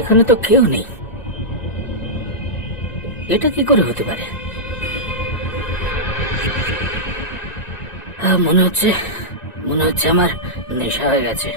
এখানে তো কেউ নেই। এটা কি করে হতে পারে? মনে হচ্ছে আমার নেশা হয়ে গেছে।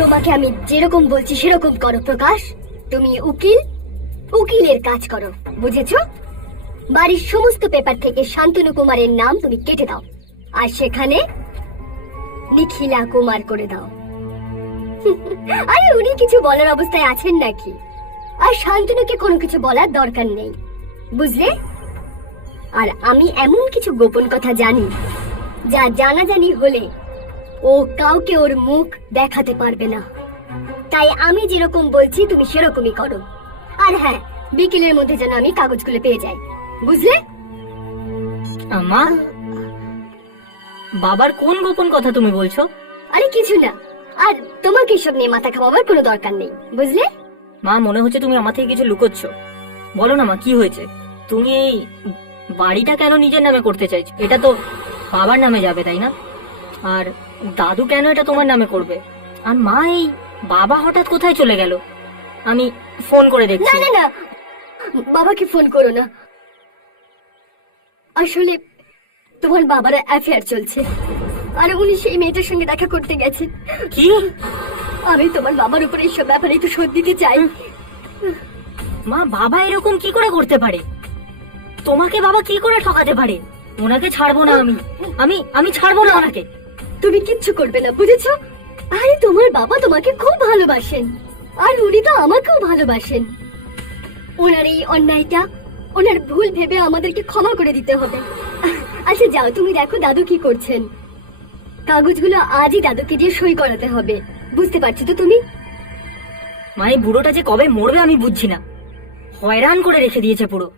তোমাকে আমি যেরকম বলছি সেরকম করো প্রকাশ। তুমি উকিলের কাজ করো, বুঝেছো? বাড়ির সমস্ত পেপার থেকে শান্তনু কুমারের নাম তুমি কেটে দাও, আর সেখানে নিখিলা কুমার করে দাও। আরে উনি কিছু বলার অবস্থায় আছেন নাকি? আর শান্তনুকে কোনো কিছু বলার দরকার নেই, বুঝলে? আর আমি এমন কিছু গোপন কথা জানি যা জানাজানি হলে ও কাউকে ওর মুখ দেখাতে পারবে না। তাই আমি যেরকম বলছি তুমি সেরকমই করো। আর হ্যাঁ, বিকেলের মধ্যে যেন আমি কাগজগুলো পেয়ে যাই, বুঝলে? মা, বাবার কোন গোপন কথা তুমি বলছো? আরে কিছু না, আর তোমাকে এসব নিয়ে মাথা খাওয়াবার কোনো দরকার নেই, বুঝলে? মা, মনে হচ্ছে তুমি আমার থেকে কিছু লুকোচ্ছ। বলো না মা, কি হয়েছে? তুমি এই বাড়িটা কেন নিজের নামে করতে চাইছো? এটা তো বাবার নামে যাবে, তাই না? আর দাদু কেন এটা তোমার নামে করবে? আর মা, এই বাবা হঠাৎ কোথায় চলে গেল? আমি ফোন করে দেখছি। না না না, বাবাকে ফোন করো না। আসলে তোমার বাবার অ্যাফেয়ার চলছে, আর উনি সেই মেয়েটার সঙ্গে দেখা করতে গেছেন। কি? আমি তোমার বাবার উপরে এইসব ব্যাপারে একটু শোধ দিতে চাই। মা, বাবা এরকম কি করে করতে পারে? তোমাকে বাবা কি করে ঠকাতে পারে? ওনাকে ছাড়বো না আমি, আমি আমি ছাড়বো না ওনাকে। তুমি কিচ্ছু করবে না, বুঝেছো? আরে তোমার বাবা তোমাকে খুব ভালোবাসেন, আর উনি তো আমাকেও ভালোবাসেন। ওনার এই অন্যায়টা, ওনার ভুল ভেবে আমাদেরকে ক্ষমা করে দিতে হবে। আচ্ছা যাও, তুমি দেখো দাদু কি করছেন। কাগজগুলো আজই দাদুকে দিয়ে সই করাতে হবে, বুঝতে পারছো তো তুমি? মা, এই বুড়োটা যে কবে মরবে আমি বুঝছি না, হয়রান করে রেখে দিয়েছে পুরো।